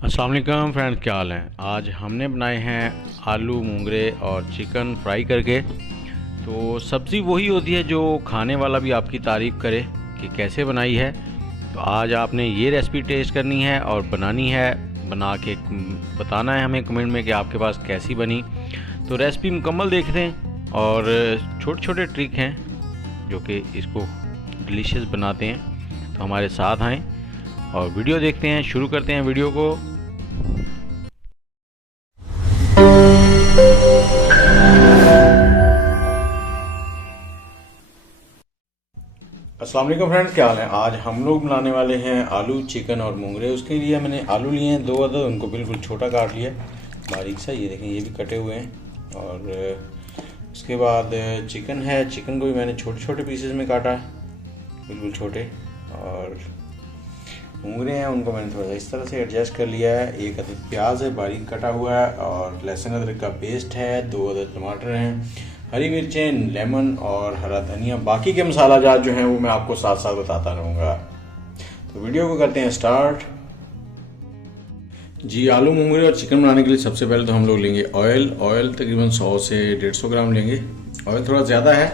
अस्सलाम वालेकुम फ्रेंड्स, क्या हाल हैं। आज हमने बनाए हैं आलू मूंगरे और चिकन फ्राई करके। तो सब्ज़ी वही होती है जो खाने वाला भी आपकी तारीफ़ करे कि कैसे बनाई है। तो आज आपने ये रेसिपी टेस्ट करनी है और बनानी है, बना के बताना है हमें कमेंट में कि आपके पास कैसी बनी। तो रेसिपी मुकम्मल देखते हैं और छोटे छोटे ट्रिक हैं जो कि इसको डिलीशियस बनाते हैं। तो हमारे साथ आएँ और वीडियो देखते हैं। शुरू करते हैं वीडियो को। अस्सलाम वालेकुम फ्रेंड्स, क्या हाल है। आज हम लोग बनाने वाले हैं आलू चिकन और मूंगरे। उसके लिए मैंने आलू लिए हैं 2 अदद, उनको बिल्कुल छोटा काट लिया बारीक सा। ये देखें, ये भी कटे हुए हैं। और उसके बाद चिकन है, चिकन को भी मैंने छोटे छोटे पीसेस में काटा है, बिल्कुल छोटे। और मूंगरे हैं, उनको मैंने थोड़ा सा इस तरह से एडजस्ट कर लिया है। 1 अदद प्याज है बारीक कटा हुआ है, और लहसुन अदरक का पेस्ट है। 2 अदद टमाटर हैं, हरी मिर्चें, लेमन और हरा धनिया। बाकी के मसाला जात जो हैं वो मैं आपको साथ साथ बताता रहूँगा। तो वीडियो को करते हैं स्टार्ट। जी, आलू मूंगरे और चिकन बनाने के लिए सबसे पहले तो हम लोग लेंगे ऑयल तकरीबन 100 से 150 ग्राम लेंगे। ऑयल थोड़ा ज़्यादा है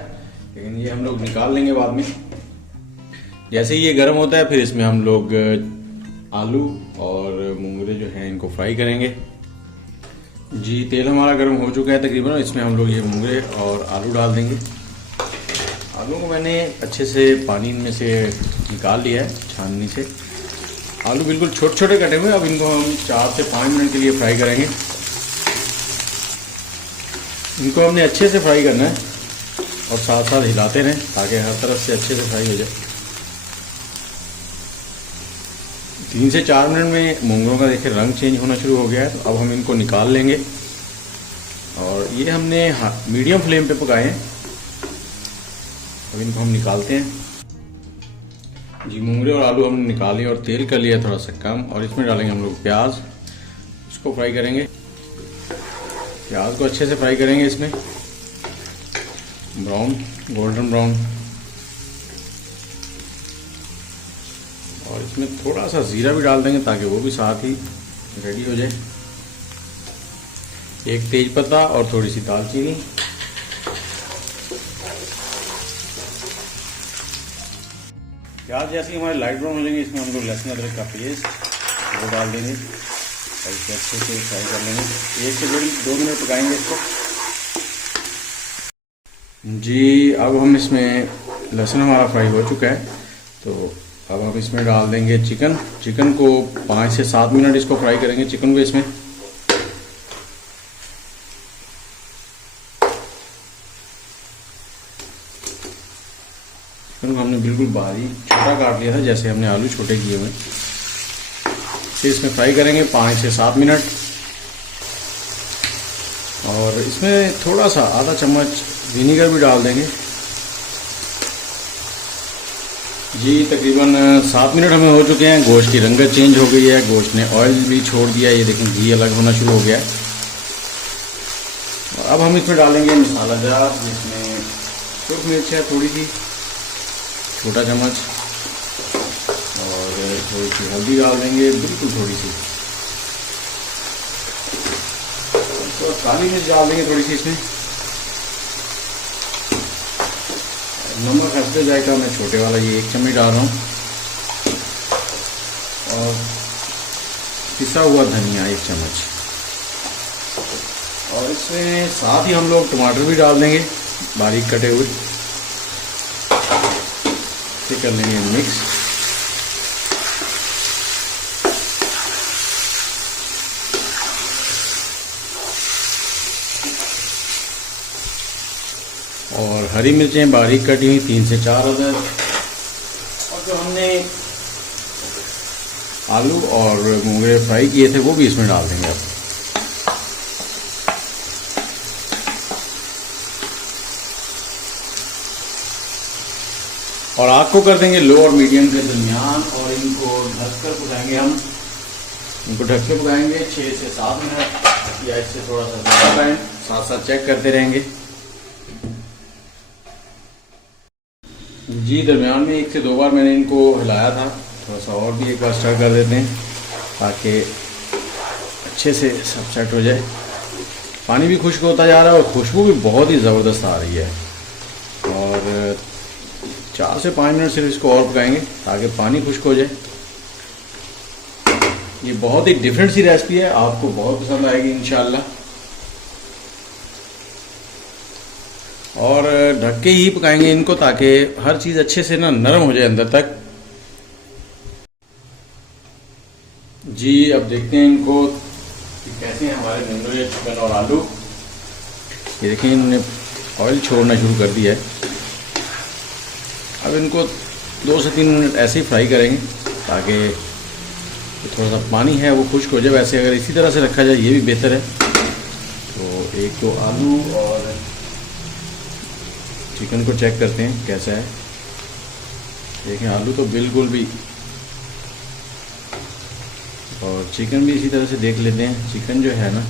लेकिन ये हम लोग निकाल लेंगे बाद में। जैसे ही ये गर्म होता है फिर इसमें हम लोग आलू और मूंगरे जो हैं इनको फ्राई करेंगे। जी, तेल हमारा गर्म हो चुका है तकरीबन। इसमें हम लोग ये मूंगरे और आलू डाल देंगे। आलू को मैंने अच्छे से पानी में से निकाल लिया है छाननी से। आलू बिल्कुल छोटे छोटे कटे हुए। अब इनको हम 4 से 5 मिनट के लिए फ्राई करेंगे। इनको हमने अच्छे से फ्राई करना है और साथ साथ हिलाते रहें ताकि हर तरफ से अच्छे से फ्राई हो जाए। 3 से 4 मिनट में मूंगरों का देखिए रंग चेंज होना शुरू हो गया है। तो अब हम इनको निकाल लेंगे। और ये हमने मीडियम फ्लेम पे पकाए हैं। अब इनको हम निकालते हैं। जी, मूंगरे और आलू हमने निकाले और तेल कर लिया थोड़ा सा कम। और इसमें डालेंगे हम लोग प्याज, इसको फ्राई करेंगे। प्याज को अच्छे से फ्राई करेंगे इसमें ब्राउन, गोल्डन ब्राउन। और इसमें थोड़ा सा ज़ीरा भी डाल देंगे ताकि वो भी साथ ही रेडी हो जाए। 1 तेज पत्ता और थोड़ी सी दालचीनी। प्याज जैसे ही हमारे लाइट ब्राउन हो जाएंगे इसमें हम लोग लहसुन अदरक का पेस्ट वो डाल देंगे और इसे अच्छे से फ्राई कर लेंगे। 1 से 2 मिनट पकाएंगे इसको। जी, अब हम इसमें लहसुन हमारा फ्राई हो चुका है। तो अब हम इसमें डाल देंगे चिकन को 5 से 7 मिनट इसको फ्राई करेंगे चिकन को इसमें। चिकन को हमने बिल्कुल बारीक छोटा काट लिया था जैसे हमने आलू छोटे किए हुए। फिर इसमें फ्राई करेंगे 5 से 7 मिनट। और इसमें थोड़ा सा आधा चम्मच विनीगर भी डाल देंगे। जी, तकरीबन 7 मिनट हमें हो चुके हैं। गोश्त की रंगत चेंज हो गई है, गोश्त ने ऑयल भी छोड़ दिया। ये देखें, घी अलग होना शुरू हो गया है। और अब हम इसमें डालेंगे मसाला जार, जिसमें सूख मिर्च है थोड़ी सी, छोटा चम्मच। और थोड़ी सी हल्दी डाल देंगे, बिल्कुल थोड़ी सी। तो काली मिर्च डाल देंगे थोड़ी सी इसमें। नमक हंसते जाएगा, मैं छोटे वाला ये 1 चम्मच डाल रहा हूँ। और पिसा हुआ धनिया 1 चम्मच। और इसमें साथ ही हम लोग टमाटर भी डाल देंगे बारीक कटे हुए। इसे कर लेंगे मिक्स। और हरी मिर्चें बारीक कटी हुई 3 से 4 अदद। और जो हमने आलू और मूंगरे फ्राई किए थे वो भी इसमें डाल देंगे अब। और आग को कर देंगे लो और मीडियम के दरमियान। और इनको ढककर पकाएंगे हम। इनको ढक के पकाएंगे 6 से 7 मिनट या इससे थोड़ा सा ज़्यादा टाइम। साथ साथ चेक करते रहेंगे। जी, दरमियान में 1 से 2 बार मैंने इनको हिलाया था। थोड़ा सा और भी एक बार स्टर कर देते हैं ताकि अच्छे से सब सेट हो जाए। पानी भी खुश्क होता जा रहा है और खुशबू भी बहुत ही ज़बरदस्त आ रही है। और 4 से 5 मिनट सिर्फ इसको और पकाएंगे ताकि पानी खुश्क हो जाए। ये बहुत ही डिफरेंट सी रेसिपी है, आपको बहुत पसंद आएगी इंशाल्लाह। और ढक के ही पकाएंगे इनको ताकि हर चीज़ अच्छे से ना नरम हो जाए अंदर तक। जी अब देखते हैं इनको कि कैसे हैं हमारे मुंगरे, चिकन और आलू। ये देखिए इन्होंने ऑयल छोड़ना शुरू कर दिया है। अब इनको 2 से 3 मिनट ऐसे ही फ्राई करेंगे ताकि थोड़ा सा पानी है वो खुश्क हो जाए। वैसे अगर इसी तरह से रखा जाए ये भी बेहतर है। तो 1-2 आलू और चिकन को चेक करते हैं कैसा है। देखें आलू तो बिल्कुल भी, और चिकन भी इसी तरह से देख लेते हैं। चिकन जो है ना,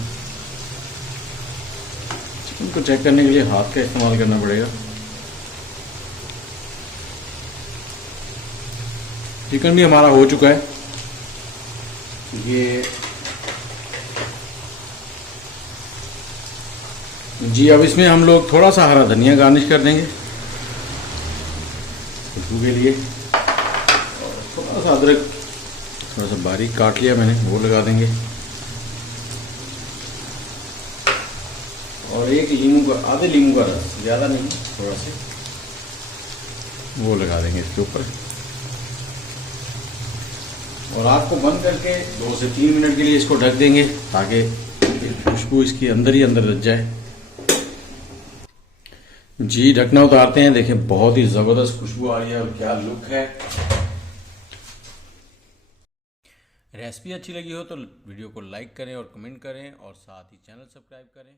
चिकन को चेक करने के लिए हाथ का इस्तेमाल करना पड़ेगा। चिकन भी हमारा हो चुका है। ये जी अब इसमें हम लोग थोड़ा सा हरा धनिया गार्निश कर देंगे खुशबू के लिए। और थोड़ा सा अदरक थोड़ा सा बारीक काट लिया मैंने, वो लगा देंगे। और 1 लीमू का, आधे लीमू का रस, ज़्यादा नहीं, थोड़ा सा वो लगा देंगे इसके ऊपर। और आग को बंद करके 2 से 3 मिनट के लिए इसको ढक देंगे ताकि खुशबू इसकी अंदर ही अंदर रच जाए। जी ढकना उतारते हैं। देखें बहुत ही ज़बरदस्त खुशबू आ रही है और क्या लुक है। रेसिपी अच्छी लगी हो तो वीडियो को लाइक करें और कमेंट करें और साथ ही चैनल सब्सक्राइब करें।